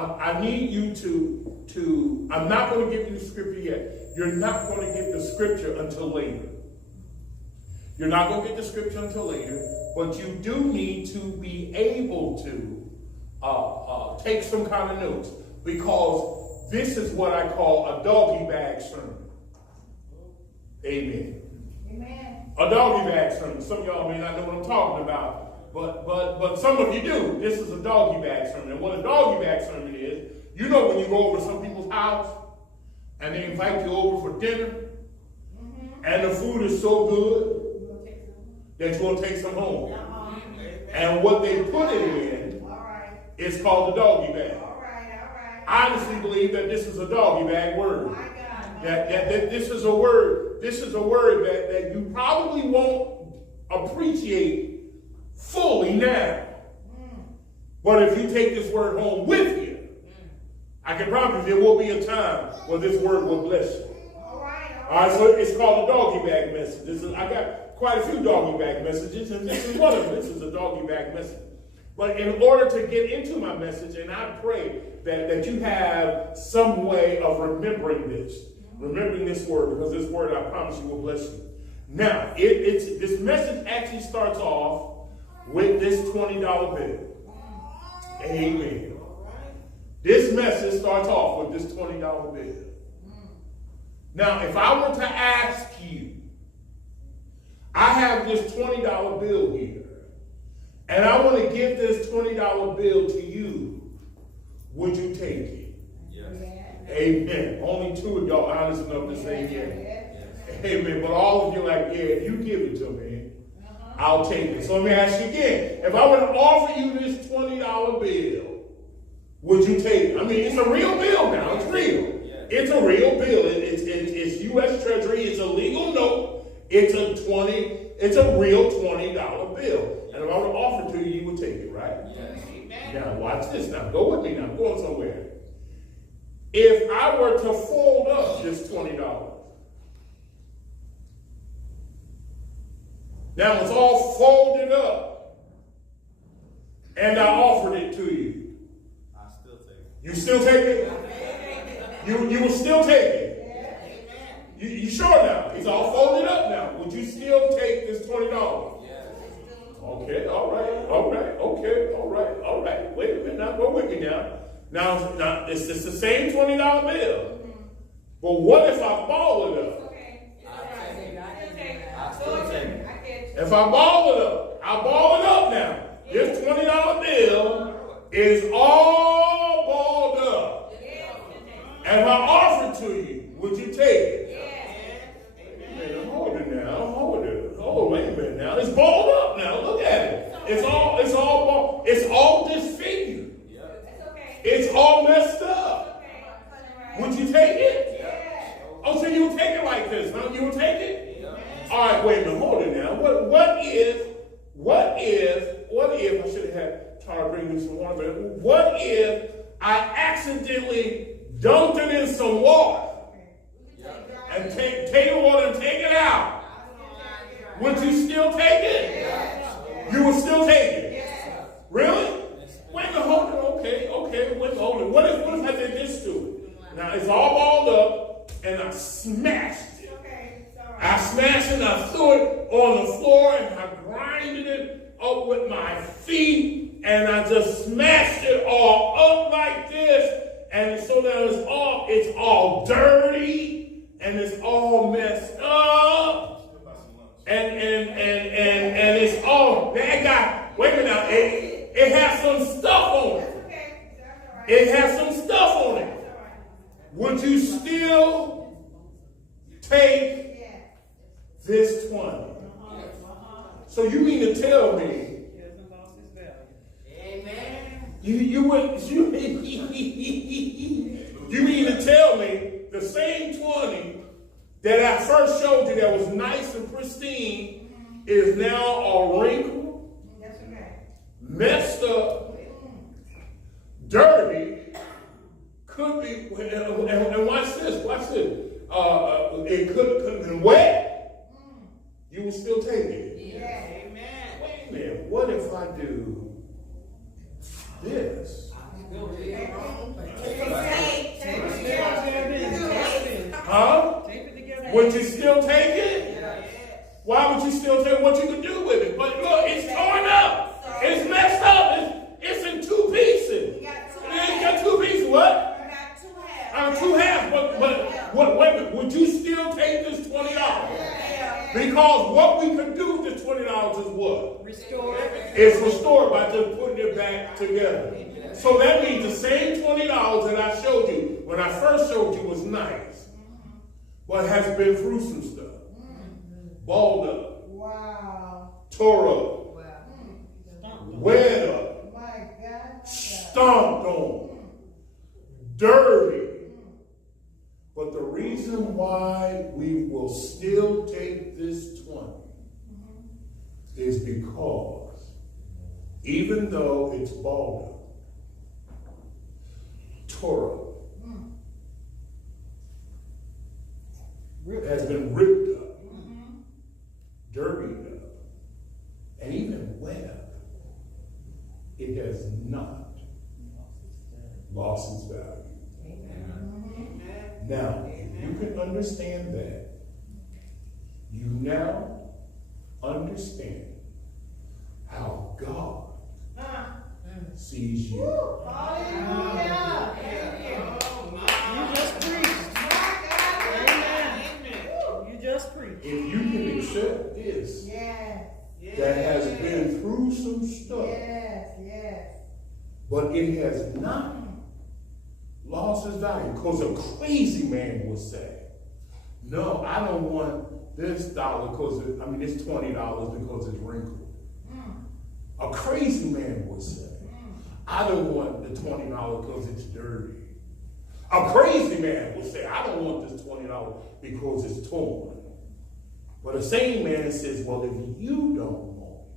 I need you to, I'm not going to give you the scripture yet. You're not going to get the scripture until later. You're not going to get the scripture until later, but you do need to be able to take some kind of notes, because this is what I call a doggy bag sermon. Amen. Amen. A doggy bag sermon. Some of y'all may not know what I'm talking about, but some of you do. This is a doggy bag sermon. And what a doggy bag sermon is, you know, when you go over to some people's house and they invite you over for dinner, and the food is so good that you're going to take some home. And what they put it in is called a doggy bag. I honestly believe that this is a doggy bag word. That this is a word. This is a word that you probably won't appreciate fully now. But if you take this word home with you, I can promise you there will be a time where this word will bless you. All right, so it's called a doggy bag message. I got quite a few doggy bag messages, and this is one of them. This is a doggy bag message. But in order to get into my message, and I pray that you have some way of remembering this word, because this word, I promise you, will bless you. Now, this message actually starts off with this $20 bill. Amen. This message starts off with this $20 bill. Now, if I were to ask you, I have this $20 bill here, and I want to give this $20 bill to you, would you take it? Yes. Amen. Only two of y'all honest enough to say yes. Amen. But all of you are like, yeah, if you give it to me, I'll take it. So let me ask you again. If I were to offer you this $20 bill, would you take it? I mean, it's a real bill now. It's real. It's a real bill. It's U.S. Treasury. It's a legal note. It's a real $20 bill. And if I were to offer it to you, you would take it, right? Yes. Now, watch this. Now, go with me now. I'm going somewhere. If I were to fold up this $20, now it's all folded up, and I offered it to you. I still take it. You still take it? You will still take it? You sure now? It's all folded up now. Would you still take this $20? Yes. Okay, all right. Wait a minute now. Go with me now. Now it's the same $20 bill. But what if I ball it up? If I ball it up, I ball it up now. This $20 bill is all balled up. And if I offer it to you, would you take it? Yes. Hold it now. Hold it. Oh, wait a minute now. It's balled up now. Look at it. It's all balled. It's all disfigured. It's all messed up. Would you take it? Yes. Oh, so you would take it like this, huh? You would take it? Yes. All right, wait a minute. Hold it now. What if, I should have had Tara bring me some water, but what if I accidentally dumped it in some water and take the water and take it out? Would you still take it? Yes. You would still take it? Yes. Really? Wait a minute, hold it. Okay, wait, hold it. What if I did this to it? Now it's all balled up and I smashed it. I smashed it and I threw it on the floor and I grinded it up with my feet and I just smashed it all up like this. And so that it's all dirty and it's all messed up. And it's all, wait a minute now, it has some stuff on it. It has some stuff on it. Would you still take this 20? So you mean to tell me? Amen. You mean to tell me the same 20 that I first showed you that was nice and pristine is now all wrinkled, messed up, dirty, could be, and watch this. It could have been wet. You will still take it. Yeah. Amen. Wait a minute. What if I do this? Would you still take it? Why would you still take what you could do with it? But look, it's torn up. It's messed up. It's in two pieces. You got two pieces. What? Two halves. But wait a minute. Would you still take this $20? Because what we could do with this $20 is what? Restore. It's restored by just putting it back together. So that means the same $20 that I showed you when I first showed you was nice, but has been through some stuff. Balled up. Wow. Tore up. Wow. Wet up. My God. Stomped on. Dirty. But the reason why we will still take this 20 is because even though it's balled up, tore up, has been ripped up, dirtied up, and even wet up, it has not lost its value. Now, if you can understand that, you now understand how God sees you. Hallelujah. You just preached. You just preached. If you can accept this, that has been through some stuff, but it has not lost its value, because a crazy man will say, no, I don't want this dollar because it's $20 because it's wrinkled. A crazy man will say, I don't want the $20 because it's dirty. A crazy man will say, I don't want this $20 because it's torn. But a sane man says, well, if you don't want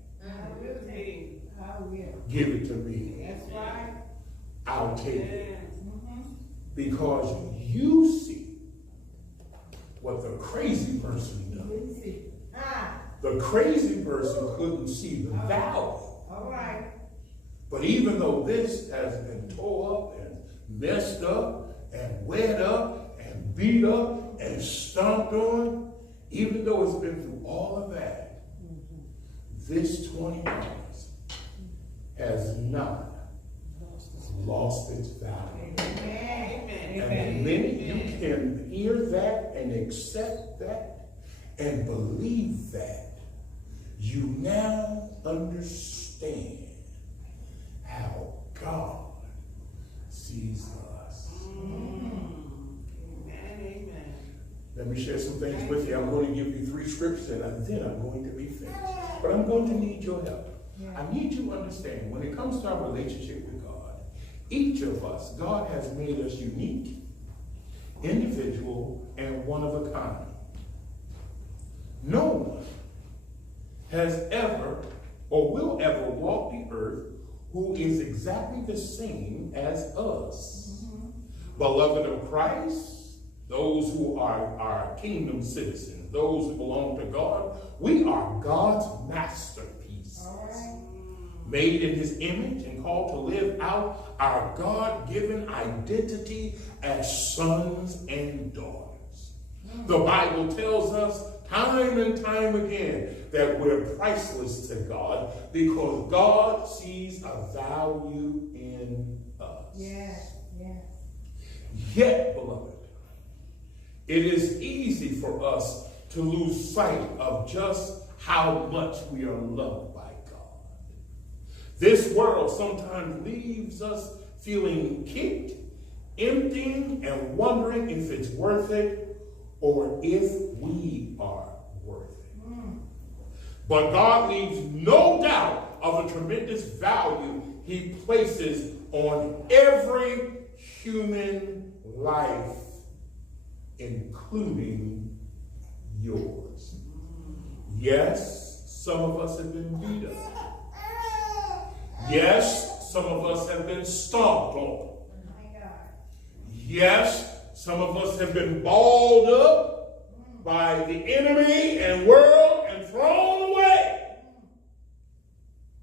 it, give it to me. That's right. I'll take it. Because you see what the crazy person does. The crazy person couldn't see the value. All right. But even though this has been tore up and messed up and wet up and beat up and stomped on, even though it's been through all of that, this $20 has not lost its value. Amen. And the minute you can hear that and accept that and believe that, you now understand how God sees us. Amen. Let me share some things with you. I'm going to give you 3 scriptures and then I'm going to be finished. But I'm going to need your help. I need you to understand when it comes to our relationship with God, each of us, God has made us unique, individual, and one of a kind. No one has ever or will ever walk the earth who is exactly the same as us. Beloved of Christ, those who are our kingdom citizens, those who belong to God, we are God's masterpiece. Made in his image and called to live out our God-given identity as sons and daughters. The Bible tells us time and time again that we're priceless to God because God sees a value in us. Yes. Yet, beloved, it is easy for us to lose sight of just how much we are loved by God. This world sometimes leaves us feeling kicked, emptying, and wondering if it's worth it or if we are worth it. But God leaves no doubt of the tremendous value he places on every human life, including yours. Yes, some of us have been beat up. Yes, some of us have been stomped on. Yes, some of us have been balled up by the enemy and world and thrown away.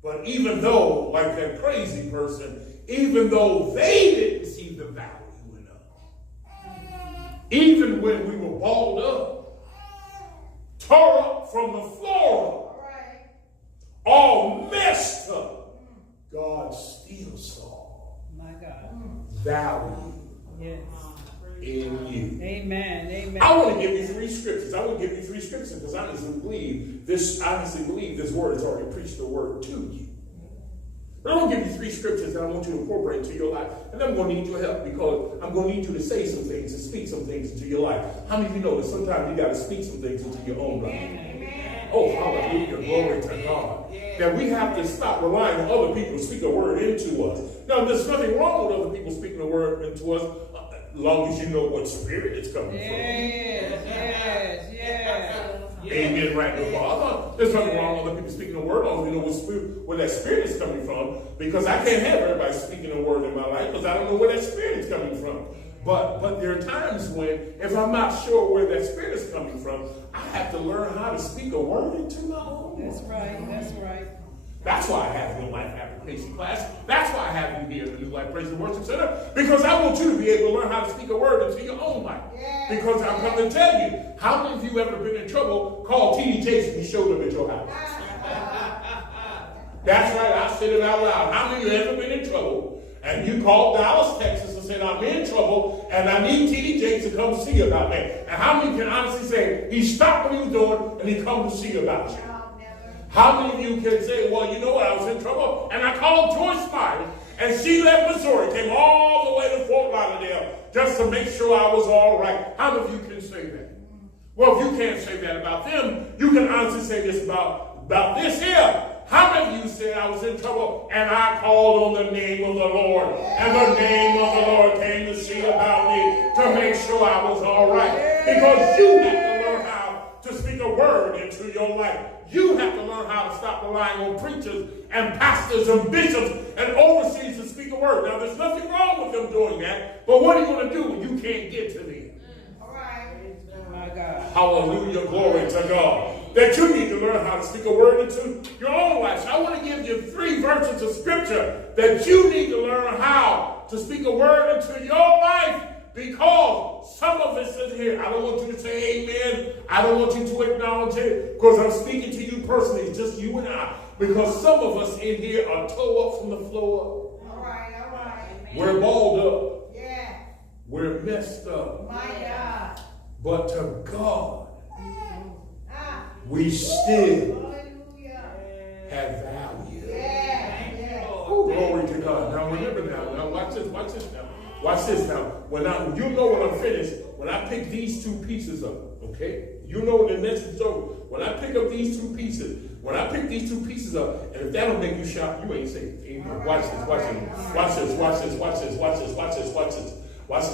But even though, like that crazy person, even though they didn't see the value in us, even when we were balled up, from the floor up, all messed up, God still saw My God. value Yes. in you. Amen. Amen. I want to give you 3 scriptures. I want to give you 3 scriptures because I honestly believe this word has already preached the word to you. But I'm going to give you 3 scriptures that I want you to incorporate into your life. And I'm going to need your help because I'm going to need you to say some things and speak some things into your life. How many of you know that sometimes you got to speak some things into your own life? Amen. Oh, hallelujah. Glory to God. That we have to stop relying on other people to speak a word into us. Now, there's nothing wrong with other people speaking a word into us as long as you know what spirit it's coming from. Yes. Amen. Right, the Father. There's nothing wrong with other people speaking a word, as long as we know where that spirit is coming from. Because I can't have everybody speaking a word in my life because I don't know where that spirit is coming from. But there are times when, if I'm not sure where that spirit is coming from, I have to learn how to speak a word into my own. That's right. That's right. That's why I have New Life Application class. That's why I have you here at the New Life Praise and Worship Center. Because I want you to be able to learn how to speak a word into your own life. Because I'm going to tell you, how many of you ever been in trouble, called T.D. Jakes and he showed up at your house? That's right, I said it out loud. How many of you ever been in trouble and you called Dallas, Texas and said, I'm in trouble and I need T.D. Jakes to come see about me? And how many can honestly say, he stopped what he was doing and he come to see about you? How many of you can say, well, you know what, I was in trouble, and I called Joyce Myers, and she left Missouri, came all the way to Fort Lauderdale, just to make sure I was all right. How many of you can say that? Well, if you can't say that about them, you can honestly say this about this here. How many of you said I was in trouble, and I called on the name of the Lord, and the name of the Lord came to see about me to make sure I was all right? Because you have to learn how to speak a word into your life. You have to learn how to stop relying on preachers and pastors and bishops and overseers to speak a word. Now, there's nothing wrong with them doing that, but what are you going to do when you can't get to them? All right. My God. Hallelujah, glory to God. That you need to learn how to speak a word into your own life. So I want to give you 3 verses of scripture that you need to learn how to speak a word into your life. Because some of us in here, I don't want you to say amen. I don't want you to acknowledge it because I'm speaking to you personally. It's just you and I. Because some of us in here are toe up from the floor up. All right. We're balled up. Yeah. We're messed up. My God. But to God, we still Hallelujah. have value. Yeah. Oh, glory to God. Now remember now watch this now. Watch this now. You know when I'm finished, when I pick these 2 pieces up, okay? You know when the message is over. When I pick up these 2 pieces, up, and if that don't make you shout, you ain't saved. Amen. Watch this. I'm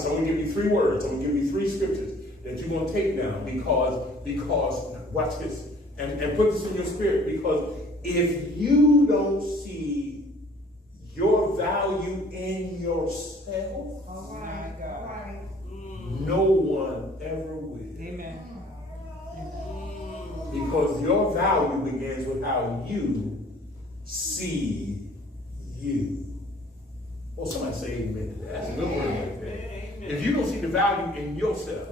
going to give you 3 words. I'm going to give you 3 scriptures that you're going to take now because watch this. And put this in your spirit because if you don't see your value in yourself, All right. no one ever will. Amen. Because your value begins with how you see you. Well, somebody say amen to that. That's a good word right there. If you don't see the value in yourself,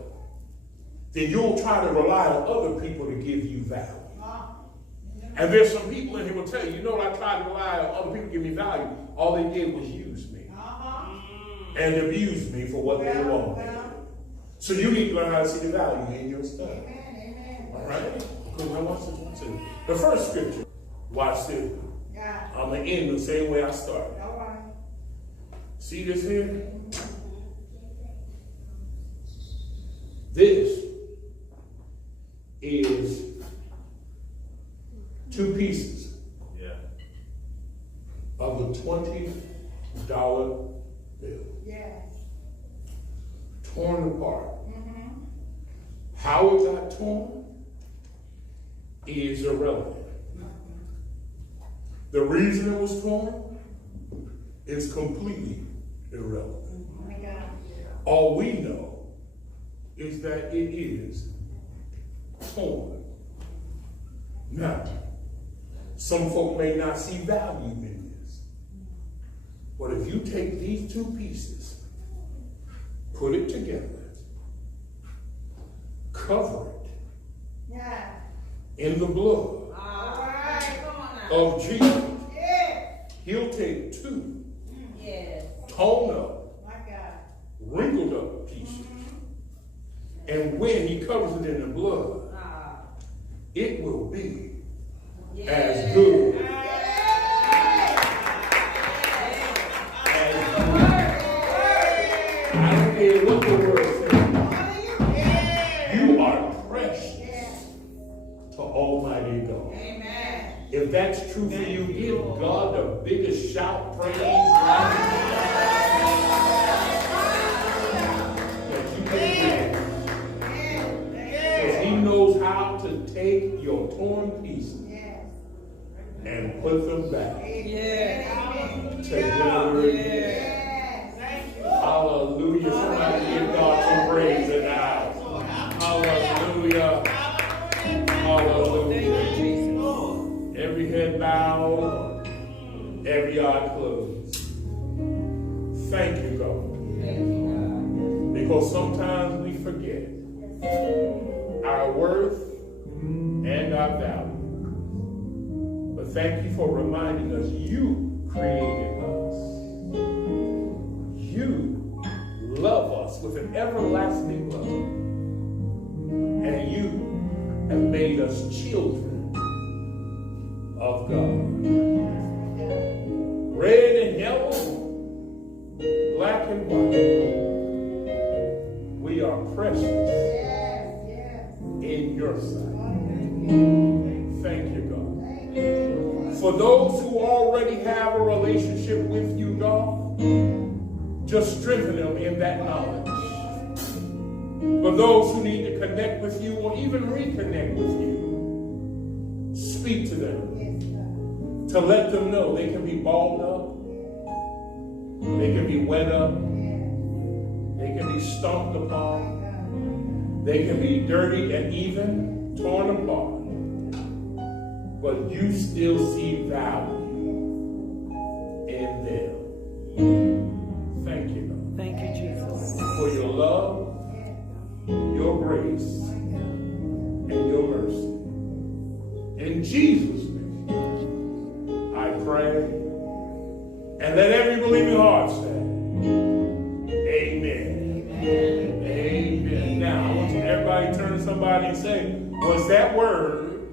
then you'll try to rely on other people to give you value. And there's some people in here will tell you, I tried to rely on other people to give me value. All they did was use me. And abuse me for what they wanted. So you need to learn how to see the value in yourself. Amen. All right? Good. Now watch this. The first scripture, watch this. I'm going to end the same way I started. All right. See this here? This is 2 pieces of a $20 bill. Yes. Torn apart. How it got torn is irrelevant. The reason it was torn is completely irrelevant. Oh my God. All we know is that it is torn. Now, some folk may not see value in this, but if you take these 2 pieces, put it together, cover it, Yeah. in the blood All right. Come on now. of Jesus, Yeah. he'll take two Yes. torn up, My God. wrinkled up pieces, and when he covers it in the blood, it will be as good as I don't care what the word says. You are precious to Almighty God. Amen. If that's true for you, give God the biggest shout, praise, right? That you can give. Because he knows how to take your torn pieces and put them back Yes. together again. Yes. Thank you. Hallelujah. Somebody give God some praise in the house. Hallelujah. Thank Hallelujah. you, Jesus. Every head bowed, every eye closed. Thank you, God. Thank you, Because sometimes we forget our worth and our value. But thank you for reminding us you created us. You love us with an everlasting love. And you have made us children of God. Red and yellow, black and white. We are precious Yes. Yes. in your sight. Thank you, God. Thank you. For those who already have a relationship with you, God, just strengthen them in that knowledge. For those who need to connect with you or even reconnect with you, speak to them Yes, God. to let them know they can be balled up, they can be wet up, they can be stomped upon, they can be dirty and even torn apart. But you still see value in them. Thank you, God, Thank you, Jesus. for your love, your grace, and your mercy. In Jesus' name, I pray. And let every believing heart say, Amen. Amen. Now, I want you everybody to turn to somebody and say, was that word